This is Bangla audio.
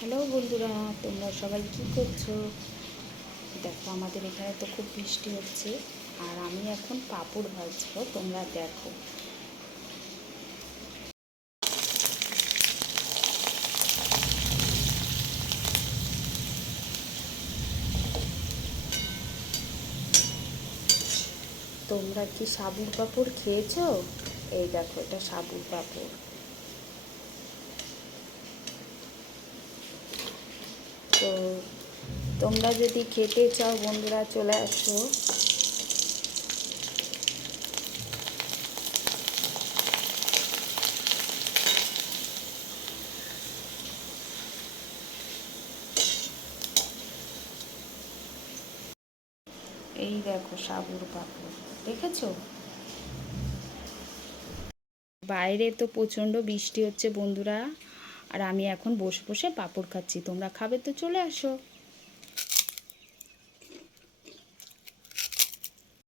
হ্যালো বন্ধুরা, তোমরা সবাই কি করছো? দেখো, আমাদের এখানে তো খুব বৃষ্টি হচ্ছে আর আমি এখন পাঁপড় ভাজবো। তোমরা দেখো। তোমরা কি সাবুর পাঁপড় খেয়েছো? এই দেখো, এটা সাবুর পাঁপড়। তো তোমরা যদি খেতে চাও বন্ধুরা, চলে আসো। এই দেখো সাবুর পাঁপড়, দেখেছো? বাইরে তো প্রচণ্ড বৃষ্টি হচ্ছে বন্ধুরা, আর আমি এখন বসে বসে পাঁপড় খাচ্ছি। তোমরা খাবে তো চলে আসো।